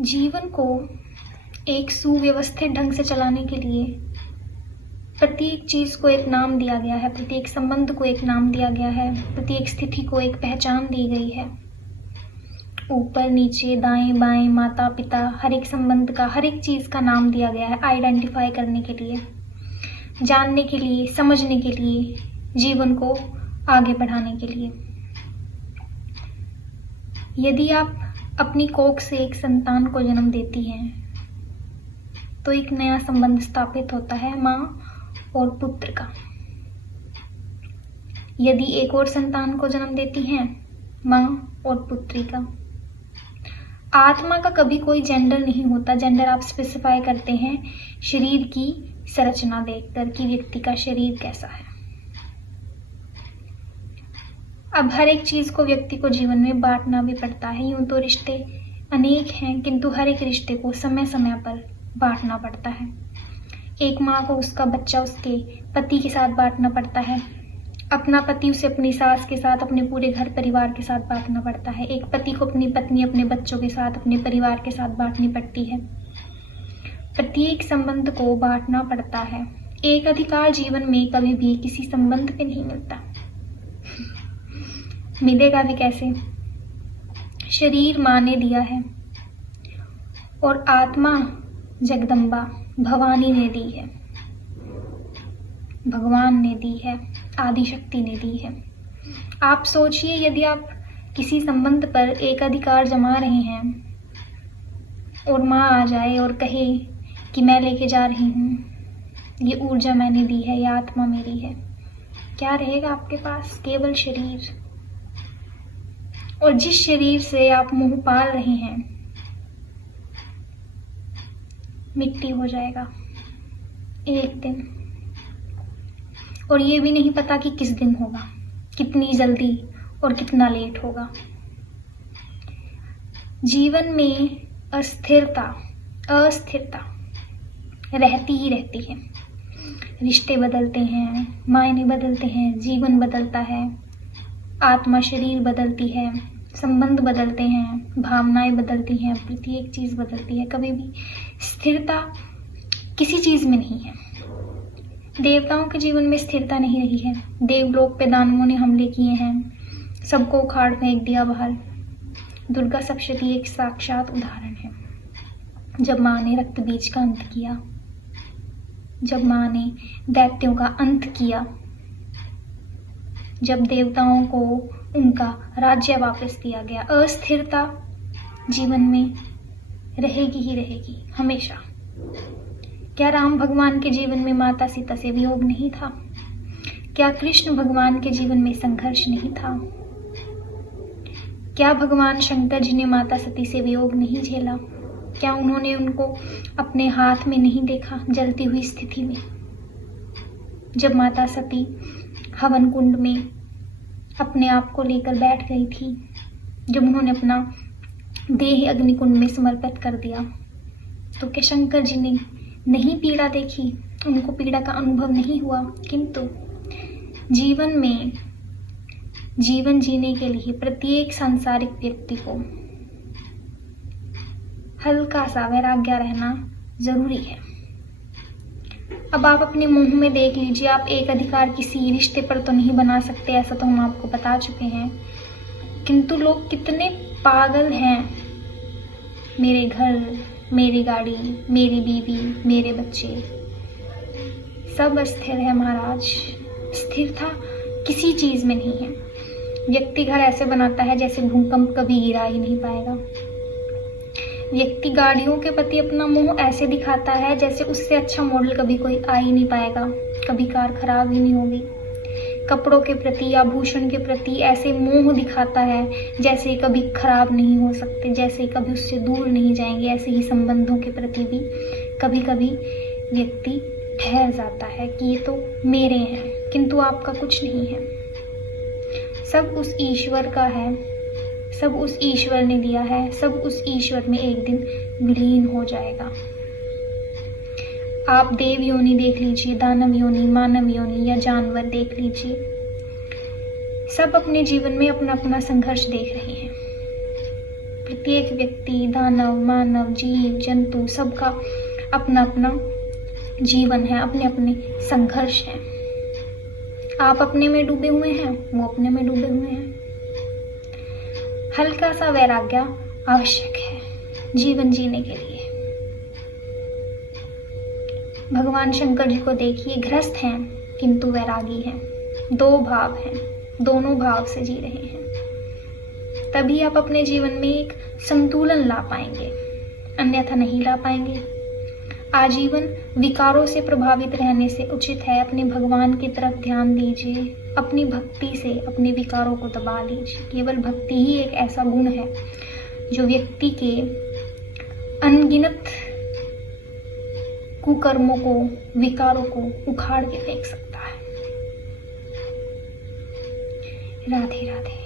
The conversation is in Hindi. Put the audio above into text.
जीवन को एक सुव्यवस्थित ढंग से चलाने के लिए प्रत्येक चीज़ को एक नाम दिया गया है, प्रत्येक संबंध को एक नाम दिया गया है, प्रत्येक स्थिति को एक पहचान दी गई है। ऊपर नीचे दाएं बाएं माता पिता हर एक संबंध का, हर एक चीज़ का नाम दिया गया है आइडेंटिफाई करने के लिए, जानने के लिए, समझने के लिए, जीवन को आगे बढ़ाने के लिए। यदि आप अपनी कोख से एक संतान को जन्म देती हैं तो एक नया संबंध स्थापित होता है माँ और पुत्र का। यदि एक और संतान को जन्म देती हैं माँ और पुत्री का। आत्मा का कभी कोई जेंडर नहीं होता। जेंडर आप स्पेसिफाई करते हैं शरीर की संरचना देखकर कि व्यक्ति का शरीर कैसा है। अब हर एक चीज को व्यक्ति को जीवन में बांटना भी पड़ता है। यूं तो रिश्ते अनेक हैं, किंतु हर एक रिश्ते को समय समय पर बांटना पड़ता है। एक माँ को उसका बच्चा उसके पति के साथ बांटना पड़ता है, अपना पति उसे अपनी सास के साथ, अपने पूरे घर परिवार के साथ बांटना पड़ता है। एक पति को अपनी पत्नी अपने बच्चों के साथ, अपने परिवार के साथ बांटनी पड़ती है। प्रत्येक संबंध को बांटना पड़ता है। एक अधिकार जीवन में कभी भी किसी संबंध पे नहीं मिलता, मिलेगा भी कैसे? शरीर माँ ने दिया है और आत्मा जगदम्बा भवानी ने दी है, भगवान ने दी है, आदि शक्ति ने दी है। आप सोचिए, यदि आप किसी संबंध पर एक अधिकार जमा रहे हैं और माँ आ जाए और कहे कि मैं लेके जा रही हूँ, ये ऊर्जा मैंने दी है, ये आत्मा मेरी है, क्या रहेगा आपके पास? केवल शरीर। और जिस शरीर से आप मुंह पाल रहे हैं मिट्टी हो जाएगा एक दिन, और ये भी नहीं पता कि किस दिन होगा, कितनी जल्दी और कितना लेट होगा। जीवन में अस्थिरता रहती ही रहती है। रिश्ते बदलते हैं, मायने बदलते हैं, जीवन बदलता है, आत्मा शरीर बदलती है, संबंध बदलते हैं, भावनाएं बदलती हैं, प्रत्येक चीज बदलती है। कभी भी स्थिरता किसी चीज में नहीं है। देवताओं के जीवन में स्थिरता नहीं रही है। देवलोक पे दानवों ने हमले किए हैं, सबको उखाड़ फेंक दिया बाहर। दुर्गा सप्तशती एक साक्षात उदाहरण है। जब माँ ने रक्त बीज का अंत किया, जब माँ ने दैत्यों का अंत किया, जब देवताओं को उनका राज्य वापस दिया गया। अस्थिरता जीवन में रहेगी ही रहेगी हमेशा। क्या राम भगवान के जीवन में माता सीता से वियोग नहीं था? क्या कृष्ण भगवान के जीवन में संघर्ष नहीं था? क्या भगवान शंकर जी ने माता सती से वियोग नहीं झेला? क्या उन्होंने उनको अपने हाथ में नहीं देखा जलती हुई स्थिति में? जब माता सती हवन कुंड में अपने आप को लेकर बैठ गई थी, जब उन्होंने अपना देह अग्निकुंड में समर्पित कर दिया, तो क्या शंकर जी ने नहीं पीड़ा देखी? उनको पीड़ा का अनुभव नहीं हुआ? किंतु जीवन में जीवन जीने के लिए प्रत्येक सांसारिक व्यक्ति को हल्का सा वैराग्य रहना जरूरी है। अब आप अपने मुंह में देख लीजिए, आप एक अधिकार किसी रिश्ते पर तो नहीं बना सकते, ऐसा तो हम आपको बता चुके हैं। किंतु लोग कितने पागल हैं। मेरे घर, मेरी गाड़ी, मेरी बीवी, मेरे बच्चे, सब अस्थिर है महाराज। स्थिरता किसी चीज में नहीं है। व्यक्ति घर ऐसे बनाता है जैसे भूकंप कभी गिरा ही नहीं पाएगा। व्यक्ति गाड़ियों के प्रति अपना मोह ऐसे दिखाता है जैसे उससे अच्छा मॉडल कभी कोई आ ही नहीं पाएगा, कभी कार खराब ही नहीं होगी। कपड़ों के प्रति, आभूषण के प्रति ऐसे मोह दिखाता है जैसे कभी खराब नहीं हो सकते, जैसे कभी उससे दूर नहीं जाएंगे। ऐसे ही संबंधों के प्रति भी कभी कभी व्यक्ति ठहर जाता है कि ये तो मेरे हैं, किंतु आपका कुछ नहीं है। सब उस ईश्वर का है, सब उस ईश्वर ने दिया है, सब उस ईश्वर में एक दिन विलीन हो जाएगा। आप देव योनि देख लीजिए, दानव योनि, मानव योनि या जानवर देख लीजिए, सब अपने जीवन में अपना अपना संघर्ष देख रहे हैं। प्रत्येक व्यक्ति, दानव, मानव, जीव, जंतु, सबका अपना अपना जीवन है, अपने अपने संघर्ष हैं। आप अपने में डूबे हुए हैं, वो अपने में डूबे हुए हैं। हल्का सा वैराग्य आवश्यक है जीवन जीने के लिए। भगवान शंकर जी को देखिए, गृहस्थ हैं किंतु वैरागी हैं। दो भाव हैं, दोनों भाव से जी रहे हैं। तभी आप अपने जीवन में एक संतुलन ला पाएंगे, अन्यथा नहीं ला पाएंगे। आजीवन विकारों से प्रभावित रहने से उचित है अपने भगवान की तरफ ध्यान दीजिए, अपनी भक्ति से अपने विकारों को दबा लीजिए। केवल भक्ति ही एक ऐसा गुण है जो व्यक्ति के अनगिनत कुकर्मों को, विकारों को उखाड़ के फेंक सकता है। राधे राधे।